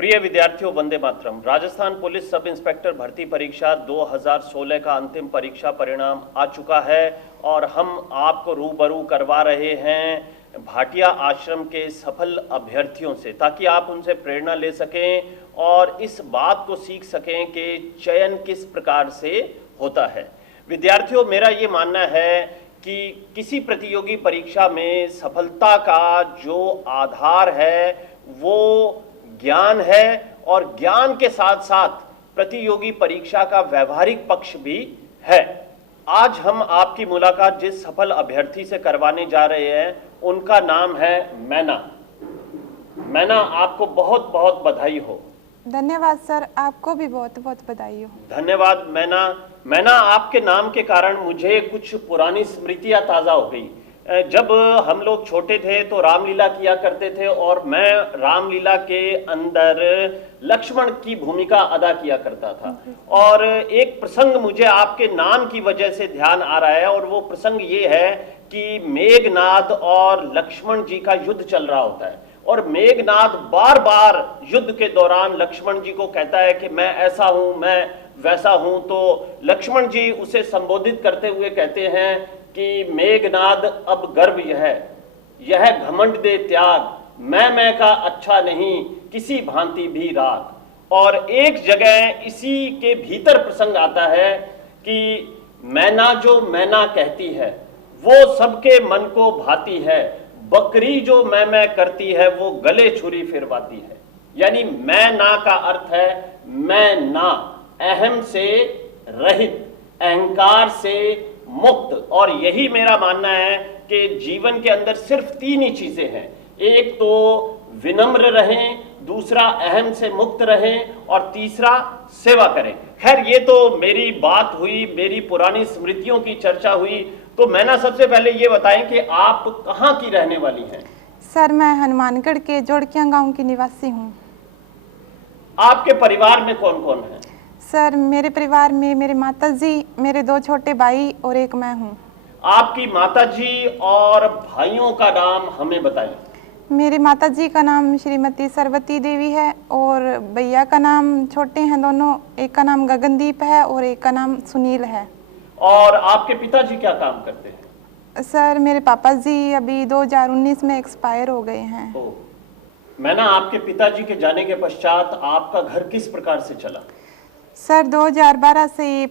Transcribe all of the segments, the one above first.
प्रिय विद्यार्थियों, Vande Mataram. Rajasthan police sub inspector भर्ती परीक्षा 2016 का अंतिम परीक्षा परिणाम आ चुका है और हम आपको रूबरू करवा रहे हैं भाटिया आश्रम के सफल अभ्यर्थियों से, ताकि आप उनसे प्रेरणा ले सकें और इस बात को सीख सकें कि चयन किस प्रकार से होता है। विद्यार्थियों, मेरा ये मानना है कि किसी प्रतियोगी परीक्षा में सफलता का जो आधार है वो ज्ञान है और ज्ञान के साथ साथ प्रतियोगी परीक्षा का व्यवहारिक पक्ष भी है। आज हम आपकी मुलाकात जिस सफल अभ्यर्थी से करवाने जा रहे हैं उनका नाम है मैना। मैना, आपको बहुत बहुत बधाई हो। धन्यवाद सर, आपको भी बहुत बहुत बधाई हो। धन्यवाद मैना। मैना, आपके नाम के कारण मुझे कुछ पुरानी स्मृतियां ताजा हो गई। जब हम लोग छोटे थे तो रामलीला किया करते थे और मैं रामलीला के अंदर लक्ष्मण की भूमिका अदा किया करता था। और एक प्रसंग मुझे आपके नाम की वजह से ध्यान आ रहा है और वो प्रसंग ये है कि मेघनाद और लक्ष्मण जी का युद्ध चल रहा होता है और मेघनाद बार बार युद्ध के दौरान लक्ष्मण जी को कहता है कि मैं ऐसा हूं, मैं वैसा हूं। तो लक्ष्मण जी उसे संबोधित करते हुए कहते हैं कि मेघनाद अब गर्व यह घमंड दे त्याग, मैं का अच्छा नहीं किसी भांति भी राग। और एक जगह इसी के भीतर प्रसंग आता है कि मैना जो मैना कहती है वो सबके मन को भाती है, बकरी जो मैं करती है वो गले छुरी फिरवाती है। यानी मैं ना का अर्थ है मैं ना, अहम से रहित, अहंकार से मुक्त। और यही मेरा मानना है कि जीवन के अंदर सिर्फ तीन ही चीजें हैं, एक तो विनम्र रहें, दूसरा अहम से मुक्त रहें और तीसरा सेवा करें। खैर, ये तो मेरी बात हुई, मेरी पुरानी स्मृतियों की चर्चा हुई। तो मैंने सबसे पहले ये बताएं कि आप कहाँ की रहने वाली हैं? सर, मैं हनुमानगढ़ के जोड़किया गांव की निवासी हूँ। आपके परिवार में कौन कौन है? सर, मेरे परिवार में मेरे माताजी, मेरे दो छोटे भाई और एक मैं हूँ। आपकी माताजी और भाइयों का नाम हमें बताइए। मेरी माताजी का नाम श्रीमती सरवती देवी है और भैया का नाम, छोटे हैं दोनों, एक का नाम गगनदीप है और एक का नाम सुनील है। और आपके पिताजी क्या काम करते हैं? सर, मेरे पापा जी अभी 2019 में एक्सपायर हो गए हैं। मैंने आपके पिताजी के जाने के पश्चात आपका घर किस प्रकार से चला? सर, 2012 से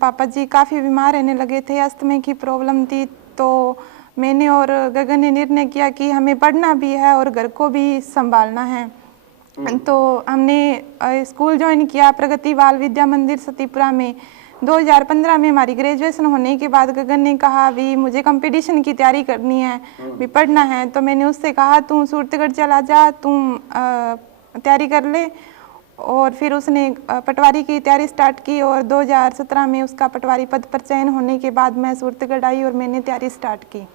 पापा जी काफ़ी बीमार रहने लगे थे, अस्थमा की प्रॉब्लम थी। तो मैंने और गगन ने निर्णय किया कि हमें पढ़ना भी है और घर को भी संभालना है। तो हमने स्कूल ज्वाइन किया प्रगति बाल विद्या मंदिर सतीपुरा में। 2015 में हमारी ग्रेजुएशन होने के बाद गगन ने कहा भी मुझे कंपटीशन की तैयारी करनी है, भी पढ़ना है। तो मैंने उससे कहा तू सूरतगढ़ चला जा, तुम तैयारी कर ले। और फिर उसने पटवारी की तैयारी स्टार्ट की और 2017 में उसका पटवारी पद पर चयन होने के बाद मैं सूरतगढ़ आई और मैंने तैयारी स्टार्ट की।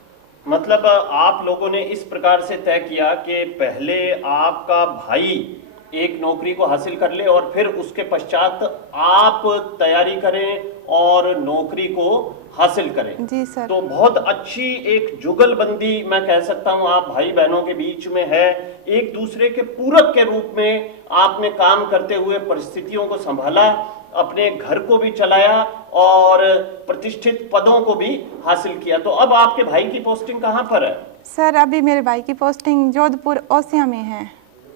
मतलब आप लोगों ने इस प्रकार से तय किया कि पहले आपका भाई एक नौकरी को हासिल कर ले और फिर उसके पश्चात आप तैयारी करें और नौकरी को हासिल करें। जी सर। तो बहुत अच्छी एक जुगलबंदी मैं कह सकता हूं आप भाई बहनों के बीच में है। एक दूसरे के पूरक के रूप में आपने काम करते हुए परिस्थितियों को संभाला, अपने घर को भी चलाया और प्रतिष्ठित पदों को भी हासिल किया। तो अब आपके भाई की पोस्टिंग कहाँ पर है? सर, अभी मेरे भाई की पोस्टिंग जोधपुर ओसिया में है।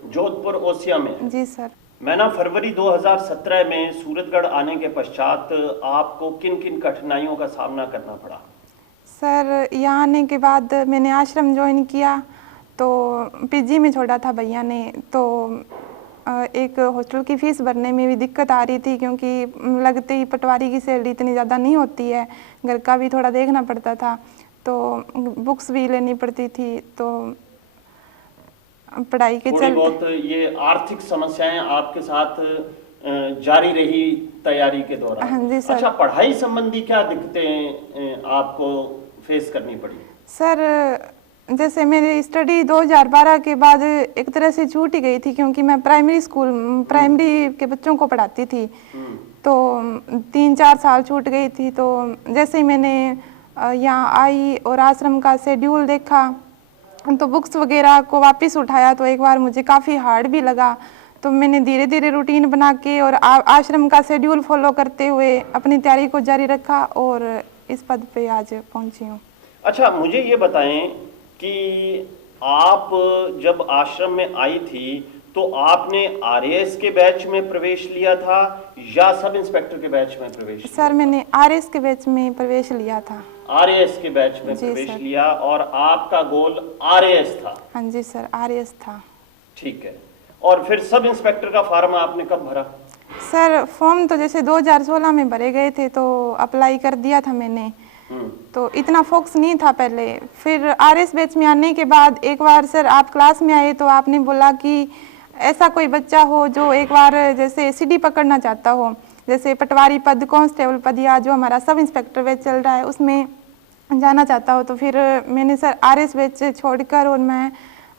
जोधपुर ओसिया में? जी सर। मैंने फरवरी 2017 में सूरतगढ़ आने के पश्चात आपको किन किन कठिनाइयों का सामना करना पड़ा? सर, यहाँ आने के बाद मैंने आश्रम ज्वाइन किया तो पीजी में छोड़ा था भैया ने। तो एक हॉस्टल की फ़ीस भरने में भी दिक्कत आ रही थी क्योंकि लगते ही पटवारी की सैलरी इतनी ज़्यादा नहीं होती है, घर का भी थोड़ा देखना पड़ता था, तो बुक्स भी लेनी पड़ती थी। तो पढ़ाई के थोड़ी बहुत ये आर्थिक समस्याएं आपके साथ जारी रही तैयारी के दौरान? हाँ जी सर। अच्छा, पढ़ाई संबंधी क्या दिक्कतें आपको फेस करनी पड़ी? सर, जैसे मेरी स्टडी 2012 के बाद एक तरह से छूट ही गई थी क्योंकि मैं प्राइमरी के बच्चों को पढ़ाती थी। तो 3-4 साल छूट गई थी। तो जैसे ही मैंने यहाँ आई और आश्रम का शेड्यूल देखा तो बुक्स वगैरह को वापस उठाया तो एक बार मुझे काफ़ी हार्ड भी लगा। तो मैंने धीरे धीरे रूटीन बना के और आश्रम का शेड्यूल फॉलो करते हुए अपनी तैयारी को जारी रखा और इस पद पे आज पहुंची हूँ। अच्छा, मुझे ये बताएं कि आप जब आश्रम में आई थी तो आपने आरएएस के बैच में प्रवेश लिया था या सब इंस्पेक्टर के बैच में प्रवेश लिया? सर मैंने आरएएस के बैच में प्रवेश लिया था। आरएएस के बैच में प्रवेश लिया और आपका गोल आरएएस था? हाँ जी सर, आरएएस था। ठीक है। और फिर सब इंस्पेक्टर का फॉर्म आपने कब भरा? सर फॉर्म तो जैसे 2016 में भरे गए थे तो अप्लाई कर दिया था मैंने, तो इतना फोकस नहीं था पहले। फिर आरएस बैच में आने के बाद एक बार सर आप क्लास में आए तो आपने बोला कि ऐसा कोई बच्चा हो जो एक बार जैसे सीडी पकड़ना चाहता हो, जैसे पटवारी पद, कांस्टेबल पद या जो हमारा सब इंस्पेक्टर बैच चल रहा है उसमें जाना चाहता हो। तो फिर मैंने सर आरएस बैच छोड़कर और मैं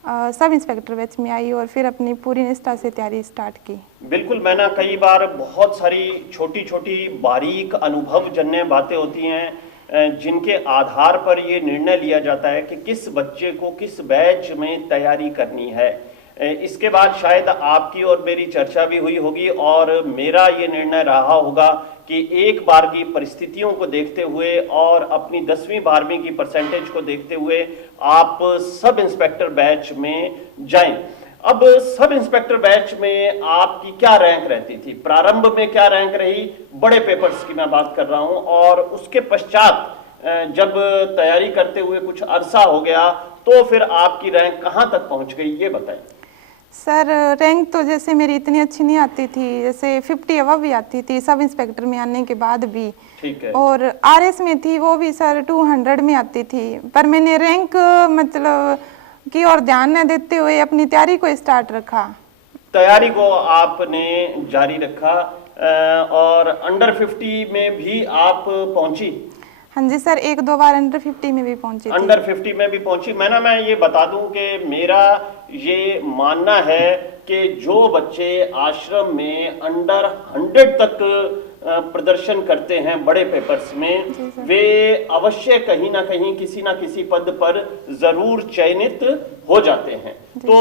सब इंस्पेक्टर बैच में आई और फिर अपनी पूरी निष्ठा से तैयारी स्टार्ट की। बिल्कुल, मैं ना कई बार बहुत सारी छोटी छोटी बारीक अनुभवजन्य बातें होती हैं जिनके आधार पर ये निर्णय लिया जाता है कि किस बच्चे को किस बैच में तैयारी करनी है। इसके बाद शायद आपकी और मेरी चर्चा भी हुई होगी और मेरा ये निर्णय रहा होगा कि एक बार की परिस्थितियों को देखते हुए और अपनी 10वीं 12वीं की परसेंटेज को देखते हुए आप सब इंस्पेक्टर बैच में जाएं। अब सब इंस्पेक्टर बैच में आपकी क्या रैंक रहती थी? प्रारंभ में क्या रैंक रही? बड़े पेपर्स की मैं बात कर रहा हूं। और उसके पश्चात जब तैयारी करते हुए कुछ अरसा हो गया तो फिर आपकी रैंक कहां तक पहुंच गई, ये बताएं। सर रैंक तो जैसे मेरी इतनी अच्छी नहीं आती थी, जैसे 50 अबव भी आती थी सब इंस्पेक्टर में आने के बाद भी। ठीक है। और आरएस में थी वो भी सर 200 में आती थी, पर मैंने रैंक मतलब की और ध्यान न देते हुए अपनी तैयारी को स्टार्ट रखा। तैयारी को आपने जारी रखा और अंडर 50 में भी आप पहुंची? हाँ जी सर, 1-2 बार अंडर 50 में भी पहुंची थी। अंडर 50 में भी पहुंची। मैं ये बता दूं कि मेरा ये मानना है कि जो बच्चे आश्रम में अंडर 100 तक प्रदर्शन करते हैं बड़े पेपर्स में, वे अवश्य कहीं ना कहीं किसी ना किसी पद पर जरूर चयनित हो जाते हैं। तो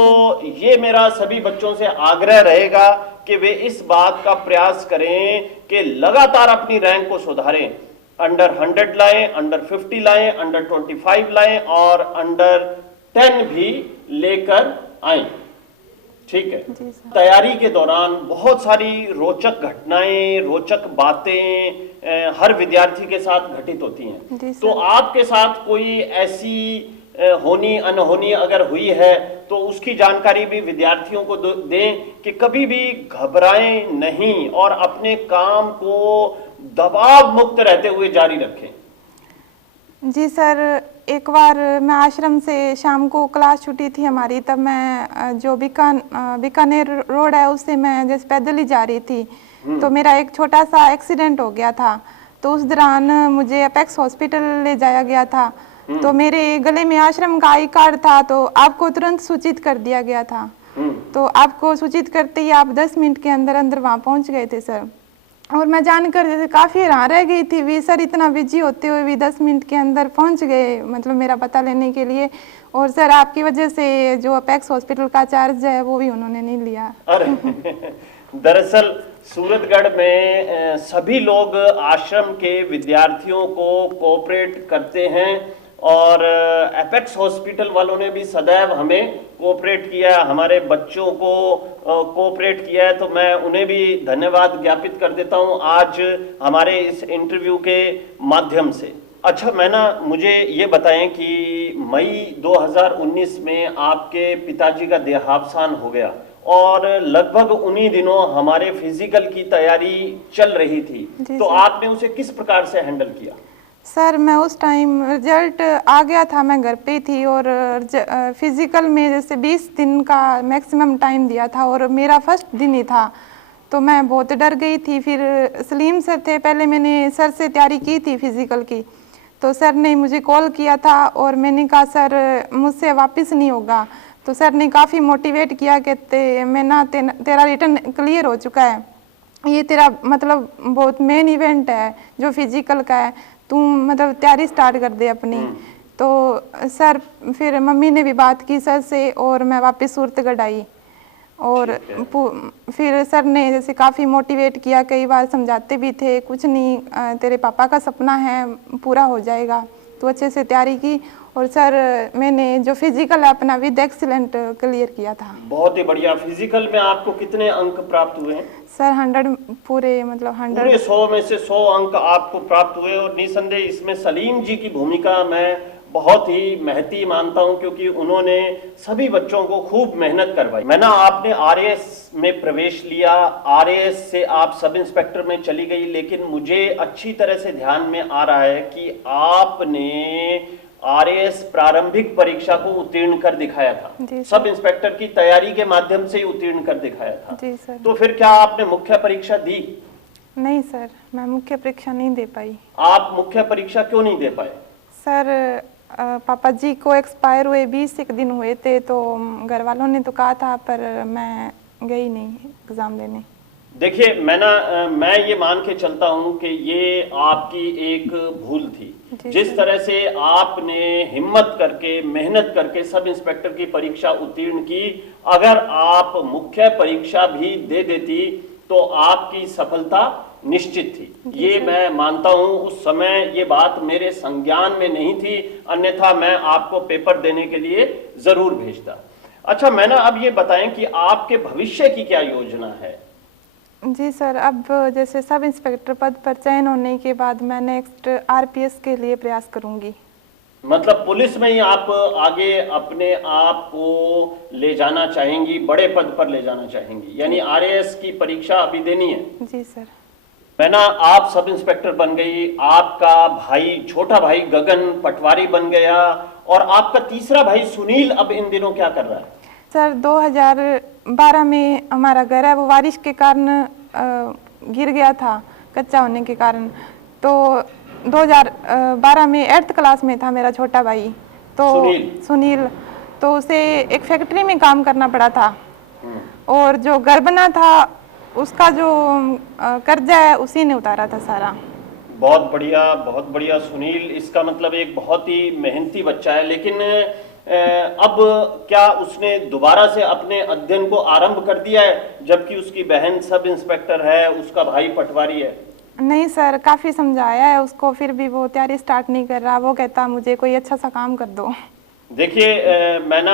ये मेरा सभी बच्चों से आग्रह रहेगा कि वे इस बात का प्रयास करें कि लगातार अपनी रैंक को सुधारें। अंडर 100 लाएं, अंडर 50 लाएं, अंडर 25 लाएं और अंडर 10 भी लेकर आएं। ठीक है। तैयारी के दौरान बहुत सारी रोचक घटनाएं, रोचक बातें हर विद्यार्थी के साथ घटित होती हैं। तो आपके साथ कोई ऐसी होनी अनहोनी अगर हुई है तो उसकी जानकारी भी विद्यार्थियों को दें कि कभी भी घबराएं नहीं और अपने काम को दबाव मुक्त रहते हुए जारी रखें। जी सर, एक बार मैं आश्रम से शाम को क्लास छुट्टी थी हमारी, तब मैं जो बीकानेर रोड है उससे मैं जैसे पैदल ही जा रही थी तो मेरा एक छोटा सा एक्सीडेंट हो गया था। तो उस दौरान मुझे अपेक्स हॉस्पिटल ले जाया गया था। तो मेरे गले में आश्रम का आई कार्ड था तो आपको तुरंत सूचित कर दिया गया था। तो आपको सूचित करते ही आप 10 मिनट के अंदर अंदर वहाँ पहुँच गए थे सर। और मैं जानकर जैसे काफ़ी हैरान रह गई थी, भी सर इतना बिजी होते हुए भी 10 मिनट के अंदर पहुंच गए मतलब मेरा पता लेने के लिए। और सर आपकी वजह से जो अपेक्स हॉस्पिटल का चार्ज है वो भी उन्होंने नहीं लिया। अरे दरअसल सूरतगढ़ में सभी लोग आश्रम के विद्यार्थियों को कोऑपरेट करते हैं और एपेक्स हॉस्पिटल वालों ने भी सदैव हमें कोऑपरेट किया, हमारे बच्चों को कोऑपरेट किया है। तो मैं उन्हें भी धन्यवाद ज्ञापित कर देता हूं आज हमारे इस इंटरव्यू के माध्यम से। अच्छा, मुझे ये बताएं कि मई 2019 में आपके पिताजी का देहावसान हो गया और लगभग उन्हीं दिनों हमारे फिजिकल की तैयारी चल रही थी, तो आपने उसे किस प्रकार से हैंडल किया? सर मैं उस टाइम रिजल्ट आ गया था, मैं घर पे थी और फिजिकल में जैसे 20 दिन का मैक्सिमम टाइम दिया था और मेरा फर्स्ट दिन ही था तो मैं बहुत डर गई थी। फिर सलीम सर थे, पहले मैंने सर से तैयारी की थी फिजिकल की, तो सर ने मुझे कॉल किया था और मैंने कहा सर मुझसे वापस नहीं होगा। तो सर ने काफ़ी मोटिवेट किया, कहते मैं ना तेरा रिटर्न क्लियर हो चुका है, ये तेरा मतलब बहुत मेन इवेंट है जो फिजिकल का है, तू मतलब तैयारी स्टार्ट कर दे अपनी। तो सर फिर मम्मी ने भी बात की सर से और मैं वापस सूरतगढ़ आई और फिर सर ने जैसे काफ़ी मोटिवेट किया, कई बार समझाते भी थे, कुछ नहीं तेरे पापा का सपना है, पूरा हो जाएगा, तो अच्छे से तैयारी की। और सर मैंने जो फिजिकल है अपना विद एक्सीलेंट क्लियर किया था। बहुत ही बढ़िया। फिजिकल में आपको कितने अंक प्राप्त हुए हैं? सर 100 पूरे, मतलब 100 पूरे 100 में से 100 अंक आपको प्राप्त हुए। और निसंदेह इसमें सलीम जी की भूमिका मैं बहुत ही महती मानता हूं, क्योंकि उन्होंने सभी बच्चों को खूब मेहनत करवाई। मैं ना, आपने आरएएस में प्रवेश लिया, आरएएस से आप सब इंस्पेक्टर में चली गई, लेकिन मुझे अच्छी तरह से ध्यान में आ रहा है कि आपने आरएएस प्रारंभिक परीक्षा को उत्तीर्ण कर दिखाया था, सब इंस्पेक्टर की तैयारी के माध्यम से ही उत्तीर्ण कर दिखाया था। जी सर। तो फिर क्या आपने मुख्य परीक्षा दी? नहीं सर, मैं मुख्य परीक्षा नहीं दे पाई। आप मुख्य परीक्षा क्यों नहीं दे पाए? सर पापा जी को एक्सपायर हुए 20 दिन हुए थे, तो घर वालों ने तो कहा था, पर मैं गई नहीं एग्जाम देने। देखिए, मैं ये मान के चलता हूं कि ये आपकी एक भूल थी। जिस तरह से आपने हिम्मत करके, मेहनत करके सब इंस्पेक्टर की परीक्षा उत्तीर्ण की, अगर आप मुख्य परीक्षा भी दे देती तो आपकी सफलता निश्चित थी। ये मैं मानता हूं। उस समय ये बात मेरे संज्ञान में नहीं थी, अन्यथा मैं आपको पेपर देने के लिए जरूर भेजता। अच्छा, मैं ना, अब ये बताएं कि आपके भविष्य की क्या योजना है? जी सर, अब जैसे सब इंस्पेक्टर पद पर चयन होने के बाद मैं नेक्स्ट आरपीएस के लिए प्रयास करूंगी। मतलब पुलिस में ही आप आगे अपने आप को ले जाना चाहेंगी, बड़े पद पर ले जाना चाहेंगी, यानी आरएएस की परीक्षा अभी देनी है? जी सर। मैं ना, आप सब इंस्पेक्टर बन गई, आपका भाई, छोटा भाई गगन पटवारी बन गया, और आपका तीसरा भाई सुनील अब इन दिनों क्या कर रहा है? सर 2012 में हमारा घर है वो बारिश के कारण गिर गया था, कच्चा होने के कारण। तो 2012 में 8th क्लास में था मेरा छोटा भाई, तो सुनील, तो उसे एक फैक्ट्री में काम करना पड़ा था, और जो घर बना था उसका जो कर्जा है उसी ने उतारा था सारा। बहुत बढ़िया, बहुत बढ़िया सुनील। इसका मतलब एक बहुत ही मेहनती बच्चा है। लेकिन अब क्या उसने दोबारा से अपने अध्ययन को आरंभ कर दिया है, जबकि उसकी बहन सब इंस्पेक्टर है, उसका भाई पटवारी है? नहीं सर, काफी समझाया है उसको, फिर भी वो तैयारी स्टार्ट नहीं कर रहा। वो कहता मुझे कोई अच्छा सा काम कर दो। देखिए,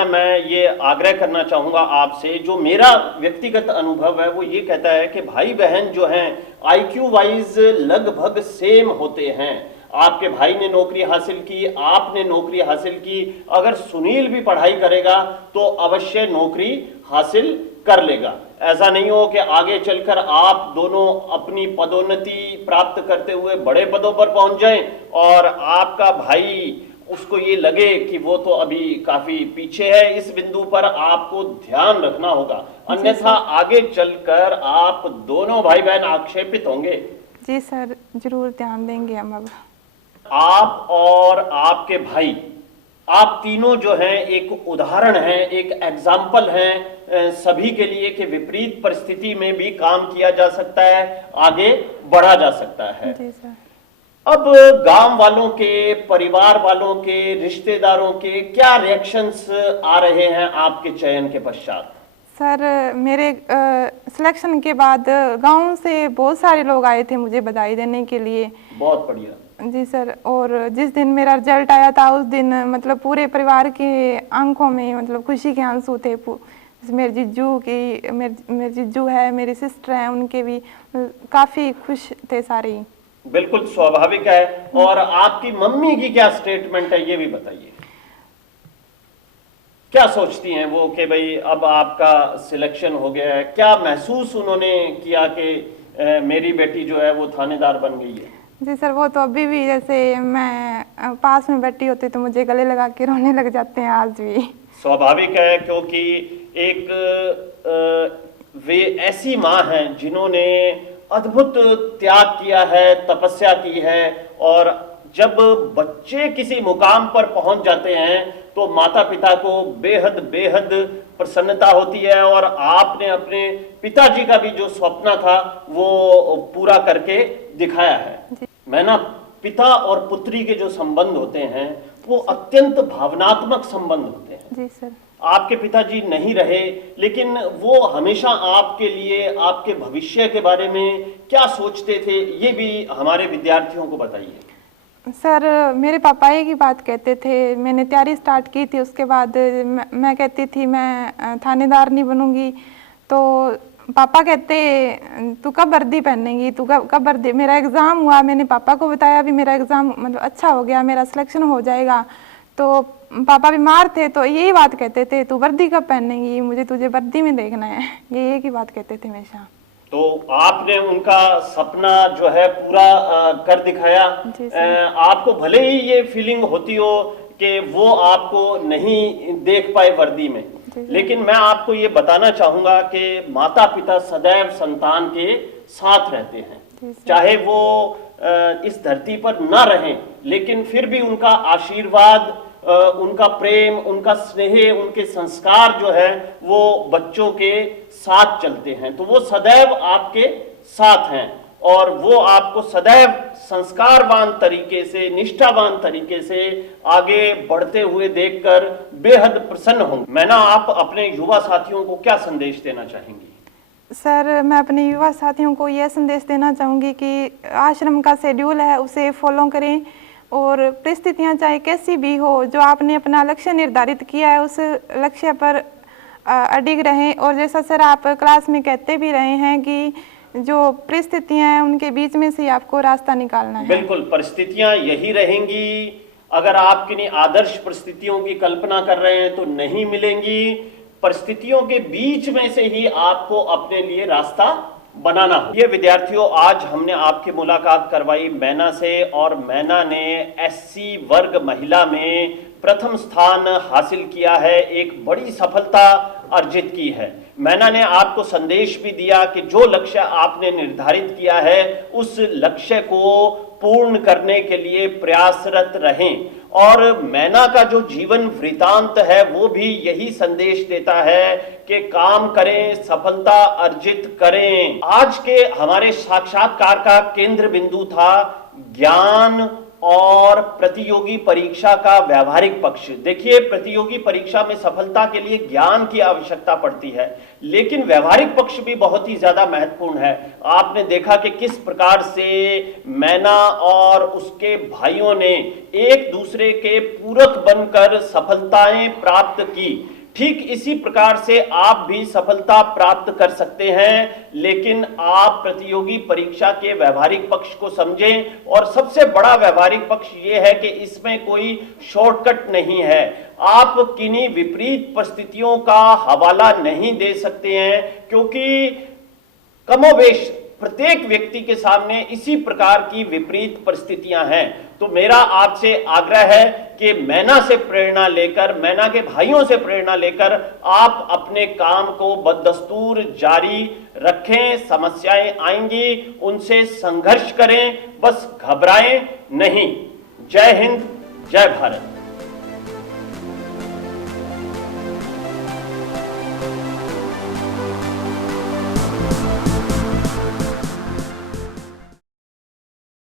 मैं ये आग्रह करना चाहूंगा आपसे, जो मेरा व्यक्तिगत अनुभव है वो ये कहता है कि भाई बहन जो हैं आईक्यू वाइज लगभग सेम होते हैं। आपके भाई ने नौकरी हासिल की, आपने नौकरी हासिल की, अगर सुनील भी पढ़ाई करेगा तो अवश्य नौकरी हासिल कर लेगा। ऐसा नहीं हो कि आगे चलकर आप दोनों अपनी पदोन्नति प्राप्त करते हुए बड़े पदों पर पहुंच जाएं और आपका भाई, उसको ये लगे कि वो तो अभी काफी पीछे है। इस बिंदु पर आपको ध्यान रखना होगा, अन्यथा आगे चलकर आप दोनों भाई बहन आक्षेपित होंगे। जी सर, जरूर ध्यान देंगे हम। अब आप और आपके भाई, आप तीनों जो हैं एक उदाहरण हैं, एक एग्जाम्पल हैं सभी के लिए कि विपरीत परिस्थिति में भी काम किया जा सकता है, आगे बढ़ा जा सकता है। जी सर। अब गांव वालों के, परिवार वालों के, रिश्तेदारों के क्या रिएक्शंस आ रहे हैं आपके चयन के पश्चात? सर मेरे सिलेक्शन के बाद गांव से बहुत सारे लोग आए थे मुझे बधाई देने के लिए। बहुत बढ़िया। जी सर, और जिस दिन मेरा रिजल्ट आया था उस दिन मतलब पूरे परिवार के आंखों में मतलब खुशी के आंसू थे। मेरे जीजू है, मेरी सिस्टर है, उनके भी काफी खुश थे सारे ही। बिल्कुल स्वाभाविक है। और आपकी मम्मी की क्या स्टेटमेंट है ये भी बताइए, क्या सोचती हैं वो कि भाई अब आपका सिलेक्शन हो गया है? क्या महसूस उन्होंने किया कि मेरी बेटी जो है वो थानेदार बन गई है? जी सर, वो तो अभी भी जैसे मैं पास में बैठी होती तो मुझे गले लगा के रोने लग जाते हैं आज भी। स्वाभाविक है, क्योंकि एक वे ऐसी माँ हैं जिन्होंने अद्भुत त्याग किया है, तपस्या की है, और जब बच्चे किसी मुकाम पर पहुंच जाते हैं तो माता पिता को बेहद बेहद प्रसन्नता होती है। और आपने अपने पिताजी का भी जो सपना था वो पूरा करके दिखाया है। मैं ना, पिता और पुत्री के जो संबंध होते हैं वो अत्यंत भावनात्मक संबंध होते हैं। जी सर। आपके पिताजी नहीं रहे, लेकिन वो हमेशा आपके लिए, आपके भविष्य के बारे में क्या सोचते थे, ये भी हमारे विद्यार्थियों को बताइए। सर, मेरे पापा एक ही बात कहते थे। मैंने तैयारी स्टार्ट की थी, उसके बाद मैं कहती थी मैं थानेदार नहीं बनूंगी, तो पापा कहते तू कब वर्दी पहनेगी, तू कब वर्दी। मेरा एग्ज़ाम हुआ, मैंने पापा को बताया भी मेरा एग्ज़ाम मतलब अच्छा हो गया, मेरा सिलेक्शन हो जाएगा। तो पापा बीमार थे तो यही बात कहते थे तू वर्दी कब पहनेगी, मुझे तुझे वर्दी में देखना है, ये एक ही बात कहते थे हमेशा। तो आपने उनका सपना जो है पूरा कर दिखाया। आपको भले ही ये फीलिंग होती हो कि वो आपको नहीं देख पाए वर्दी में, लेकिन मैं आपको ये बताना चाहूंगा कि माता पिता सदैव संतान के साथ रहते हैं, चाहे वो इस धरती पर न रहें, लेकिन फिर भी उनका आशीर्वाद, उनका प्रेम, उनका स्नेह, उनके संस्कार जो है वो बच्चों के साथ चलते हैं। तो वो सदैव आपके साथ हैं और वो आपको सदैव संस्कारवान तरीके से, निष्ठावान तरीके से आगे बढ़ते हुए देखकर बेहद प्रसन्न होंगे। मैना, आप अपने युवा साथियों को क्या संदेश देना चाहेंगी? सर, मैं अपने युवा साथियों को यह संदेश देना चाहूँगी कि आश्रम का शेड्यूल है उसे फॉलो करें, और परिस्थितियाँ चाहे कैसी भी हो, जो आपने अपना लक्ष्य निर्धारित किया है उस लक्ष्य पर अडिग रहें। और जैसा सर आप क्लास में कहते भी रहे हैं कि जो परिस्थितियाँ हैं उनके बीच में से आपको रास्ता निकालना है। बिल्कुल, परिस्थितियाँ यही रहेंगी। अगर आप किन्हीं आदर्श परिस्थितियों की कल्पना कर रहे हैं तो नहीं मिलेंगी। परिस्थितियों के बीच में से ही आपको अपने लिए रास्ता बनाना हो। ये विद्यार्थियों, आज हमने आपकी मुलाकात करवाई मैना से, और मैना ने एससी वर्ग महिला में प्रथम स्थान हासिल किया है, एक बड़ी सफलता अर्जित की है। मैना ने आपको संदेश भी दिया कि जो लक्ष्य आपने निर्धारित किया है उस लक्ष्य को पूर्ण करने के लिए प्रयासरत रहें। और मैना का जो जीवन वृतांत है वो भी यही संदेश देता है कि काम करें, सफलता अर्जित करें। आज के हमारे साक्षात्कार का केंद्र बिंदु था ज्ञान और प्रतियोगी परीक्षा का व्यावहारिक पक्ष। देखिए, प्रतियोगी परीक्षा में सफलता के लिए ज्ञान की आवश्यकता पड़ती है, लेकिन व्यावहारिक पक्ष भी बहुत ही ज्यादा महत्वपूर्ण है। आपने देखा कि किस प्रकार से मैना और उसके भाइयों ने एक दूसरे के पूरक बनकर सफलताएं प्राप्त की। ठीक इसी प्रकार से आप भी सफलता प्राप्त कर सकते हैं, लेकिन आप प्रतियोगी परीक्षा के व्यावहारिक पक्ष को समझें। और सबसे बड़ा व्यावहारिक पक्ष यह है कि इसमें कोई शॉर्टकट नहीं है। आप किन्हीं विपरीत परिस्थितियों का हवाला नहीं दे सकते हैं, क्योंकि कमोबेश प्रत्येक व्यक्ति के सामने इसी प्रकार की विपरीत परिस्थितियां हैं। तो मेरा आपसे आग्रह है कि मैना से प्रेरणा लेकर, मैना के भाइयों से प्रेरणा लेकर आप अपने काम को बदस्तूर जारी रखें। समस्याएं आएंगी, उनसे संघर्ष करें, बस घबराएं नहीं। जय हिंद, जय भारत।